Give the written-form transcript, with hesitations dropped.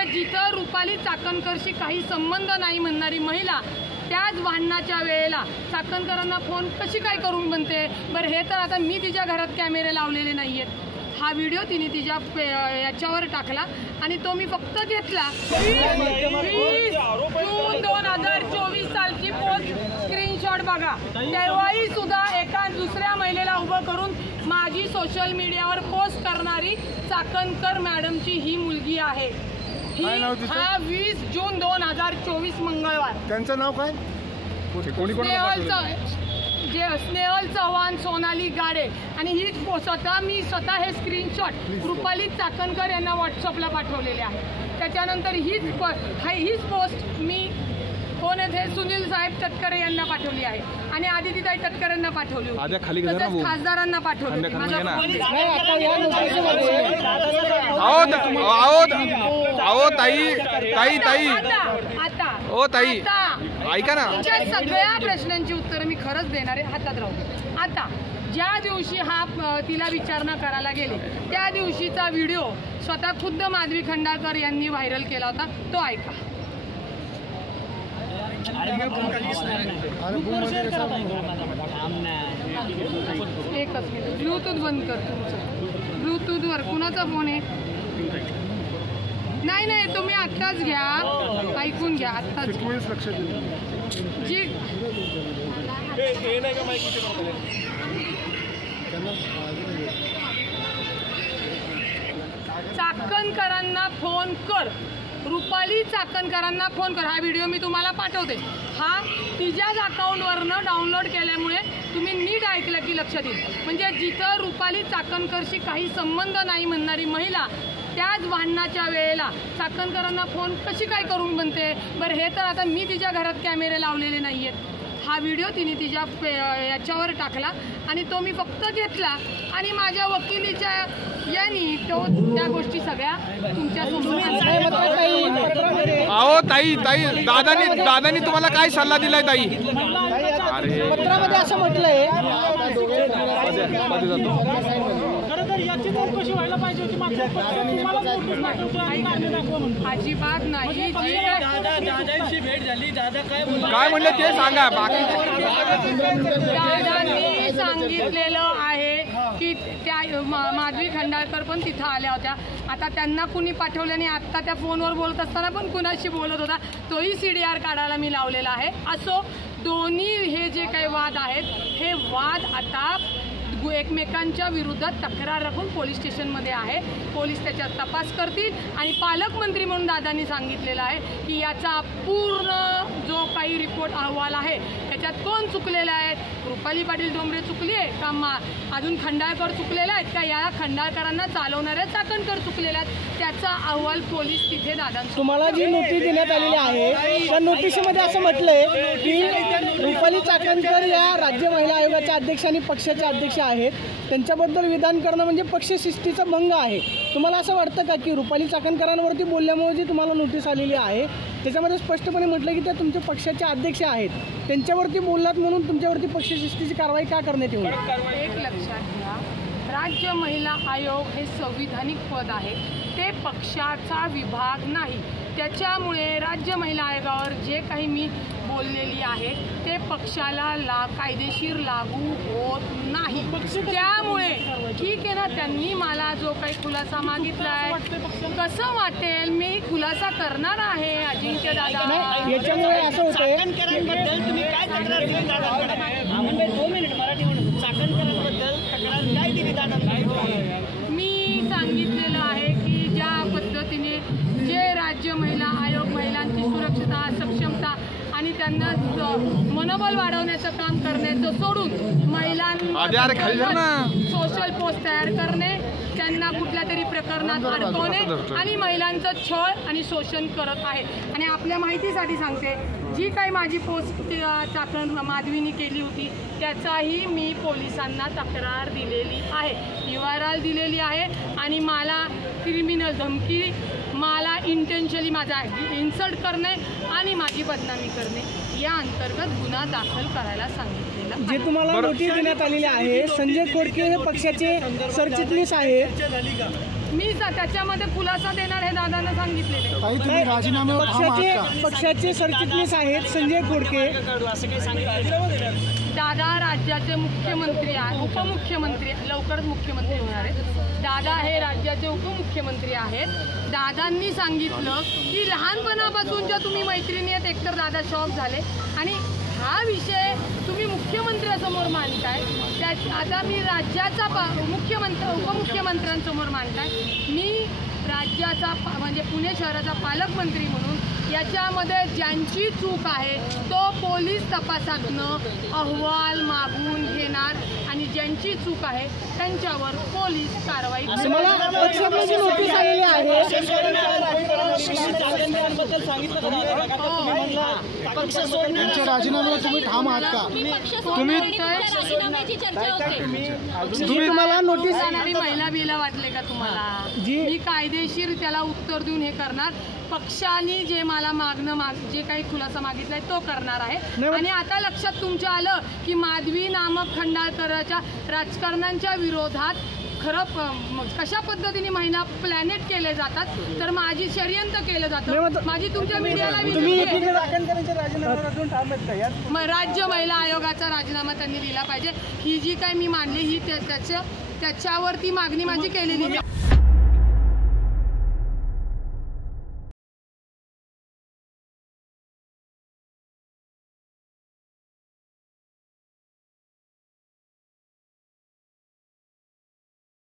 म्हणजे जिथं रुपाली चाकणकरशी काही संबंध नाही म्हणणारी महिला त्याच भांडणाच्या वेळेला चाकणकरांना फोन कशी काय करून म्हणते बरं. हे तर आता मी तिच्या घरात कॅमेरे लावलेले नाही आहेत. हा व्हिडिओ तिने तिच्या याच्यावर टाकला आणि तो मी फक्त घेतला. 20 जून 2024 सालची पोस्ट स्क्रीनशॉट बघा. तेव्हाही सुद्धा एका दुसऱ्या महिलेला उभं करून माझी सोशल मीडियावर पोस्ट करणारी चाकणकर मॅडमची ही मुलगी आहे. हा 20 जून 2024 मंगळवार. त्यांचं नाव काय? स्नेहल चव्हाण, सोनाली गाडे. आणि ही स्वतः हे स्क्रीनशॉट रुपाली चाकणकर यांना व्हॉट्सअपला पाठवलेले आहे. त्याच्यानंतर हीच पोस्ट मी कोण आहेत हे सुनील साहेब तटकरे यांना पाठवली आहे आणि आदितीताई तटकरे यांना पाठवली होती. तसेच खासदारांना पाठवली. ऐका ना, सगळ्या प्रश्नांची उत्तरं मी खरंच देणार आहे. हातात राहू. आता ज्या दिवशी तिला विचारणा करायला गेले त्या दिवशीचा व्हिडिओ स्वतः खुद्द माधवी खंडाळकर यांनी व्हायरल केला होता. तो ऐका. एकच मिनिट, ब्लूटूथ बंद कर तुमचं. ब्लूटूथवर कुणाचा फोन आहे? नाही तुम्ही आत्ताच घ्या, ऐकून घ्या आत्ताच. जी चाकणकरांना फोन कर, रुपाली चाकणकरांना फोन कर. हा व्हिडिओ मी तुम्हाला पाठवते. हा तिच्याच अकाउंटवरनं डाउनलोड केल्यामुळे तुम्ही नीट ऐकलं की लक्षात येईल. म्हणजे जिथं रुपाली चाकणकरशी काही संबंध नाही म्हणणारी महिला त्याच भांडणाच्या वेळेला चाकणकरांना फोन कशी काय करून म्हणते बरं. हे तर आता मी तिच्या घरात कॅमेरे लावलेले नाही आहेत. हा व्हिडिओ तिने तिच्या याच्यावर टाकला आणि तो मी फक्त घेतला आणि माझ्या वकिलीच्या यांनी त्या गोष्टी सगळ्या तुमच्यासमोर. अहो ताई दादानी तुम्हाला काय सल्ला दिलाय ताई? पत्रामध्ये असं म्हटलंय अजिबात नाही. भेट झाली, दादा काय म्हणले ते सांगा. दादांनी सांगितलेलं आहे की त्या माधवी खंडाळकर पण तिथं आल्या होत्या. आता त्यांना कुणी पाठवलं नाही. आत्ता त्या फोनवर बोलत असताना पण कुणाशी बोलत होता तोही CDR काढायला मी लावलेला आहे. असो, दोन्ही हे जे काही वाद आहेत हे वाद आता एकमेकांच्या विरोधात तक्रार राखून पोलीस स्टेशनमध्ये आहे. पोलीस त्याच्यात तपास करतील आणि पालकमंत्री म्हणून दादांनी सांगितलेलं आहे की याचा पूर्ण जो काही रिपोर्ट अहवाल आहे त्याच्यात कोण चुकलेला आहे, रुपाली पाटील डोंबरे चुकली आहे का, अजून खंडाळकर चुकलेला आहेत का, या खंडाळकरांना चालवणाऱ्या चाकणकर चुकलेल्या आहेत, त्याचा अहवाल पोलीस तिथे दादांना. तुम्हाला जी नोटीस देण्यात आलेली आहे त्या नोटीसमध्ये असं म्हटलंय की रुपाली चाकणकर या राज्य महिला आयोगाच्या अध्यक्ष आणि पक्षाचे अध्यक्ष आहेत. त्यांच्याबद्दल विधान करणं म्हणजे पक्षशिस्तीचा भंग आहे. तुम्हाला असं वाटतं का की रुपाली चाकणकरांवरती बोलल्यामुळे जी तुम्हाला नोटीस आलेली आहे त्याच्यामध्ये स्पष्टपणे म्हटलं की त्या तुमच्या पक्षाचे अध्यक्ष आहेत, त्यांच्यावरती बोललात म्हणून तुमच्यावरती पक्षशिस्तीची कारवाई का करण्यात येऊ? एक लक्षात घ्या, राज्य महिला आयोग हे संविधानिक पद आहे, ते पक्षाचा विभाग नाही. त्याच्यामुळे राज्य महिला आयोगावर जे काही मी बोललेली आहे ते पक्षाला कायदेशीर लागू होत नाही. त्यामुळे ठीक आहे ना, त्यांनी मला जो काही खुलासा मागितला आहे कसं वाटेल मी खुलासा करणार आहे. अजिंक्य दादा, याच्यामुळे असं होतंय तुम्ही काय तक्रार दिली दादांकडे? 2 मिनिट मराठीमध्ये चाकणकरांबद्दल तक्रार काय दिली दादांकडे? मी सांगितलेलं आहे की ज्या पद्धतीने जे राज्य महिला आयोग महिलांची सुरक्षता, सक्षमता आणि त्यांना मनोबल वाढवण्याचं काम करण्याचं सोडून महिलांना सोशल पोस्ट तयार करणे, त्यांना कुठल्या तरी प्रकरणात अडकवणे आणि महिलांचं छळ आणि शोषण करत आहे. आणि आपल्या माहितीसाठी सांगते, जी काही माझी पोस्ट चाकण माधवीनी केली होती त्याचाही मी पोलिसांना तक्रार दिलेली आहे, URL दिलेली आहे आणि मला क्रिमिनल धमकी, मला इंटेन्शनली माझा इन्सल्ट करणे आणि माझी बदनामी करणे या अंतर्गत गुन्हा दाखल करायला सांगितलेला. जे तुम्हाला नोटीस देण्यात आलेली आहे, संजय खोडके हे पक्षाचे सरचिटणीस आहेत. मी त्याच्यामध्ये खुलासा देणार हे दादांना सांगितलेले. ताई तुम्ही राजीनाम्यावर ठाम आहात का? पक्षाचे सरचिटणीस आहेत संजय खोडके. असं काही सांगितलं दादा राज्याचे मुख्यमंत्री आहेत, उपमुख्यमंत्री, लवकरच मुख्यमंत्री होणार आहेत. दादा हे राज्याचे उपमुख्यमंत्री आहेत. दादांनी सांगितलं की लहानपणापासूनच्या तुम्ही मैत्रिणी आहेत. एकतर दादा शॉक झाले आणि हा विषय तुम्ही मुख्यमंत्र्यासमोर मांडताय. आता मी राज्याचा उपमुख्यमंत्र्यांसमोर मांडताय. मी राज्याचा म्हणजे पुणे शहराचा पालकमंत्री म्हणून याच्यामध्ये ज्यांची चूक आहे तो पोलीस तपासातनं अहवाल मागून घेणार आणि ज्यांची चूक आहे त्यांच्यावर पोलीस कारवाई मला पक्षाची नोटीस आलेली आहे. जागांबद्दल सांगितलं पक्ष त्यांच्या राजीनाम्यावर तुम्ही ठाम आहात का? तुम्हाला नोटीस जाणारी महिला बिला वाटले का तुम्हाला? मी कायदेशीर त्याला उत्तर देऊन हे करणार. पक्षाने जे मला जे काही खुलासा मागितलाय तो करणार आहे. आणि आता लक्षात तुमच्या आलं की माधवी नामक खंडाळकराच्या राजकारण्यांच्या विरोधात खरं कशा पद्धतीने महिना प्लॅनेट केले जातात तर माझी षडयंत्र केलं जातं. माझी तुमच्या मीडियाला राज्य महिला आयोगाचा राजीनामा त्यांनी दिला पाहिजे. ही जी काही मी मांडली ही त्याच्यावरती मागणी माझी केलेली.